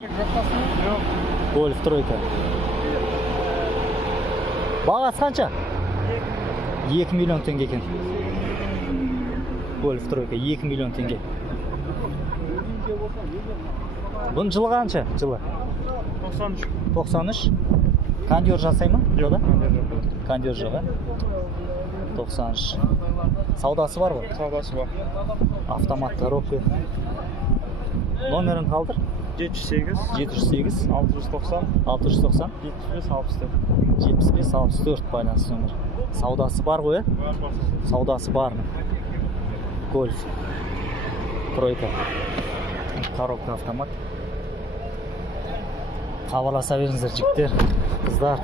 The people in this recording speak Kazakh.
Yok. Golf тройка. Бағасы қанша? 2 миллион теңге екен. Golf тройка 2 миллион теңге. Бұның жылы қанша? Жылы 93. 93. Кондер жасай ма? Жоқ, Кондер жоқ, 93. Саудасы бар ғой? Саудасы бар. Автомат коробка. Номерін қалдыр? 708 708 690 690 75 64. 75 64 байланыс номер. Саудасы бар ғой? Бар. Саудасы бар. Golf тройка. Коробка автомат. Хабарласа беріңіздер жігіттер, қыздар.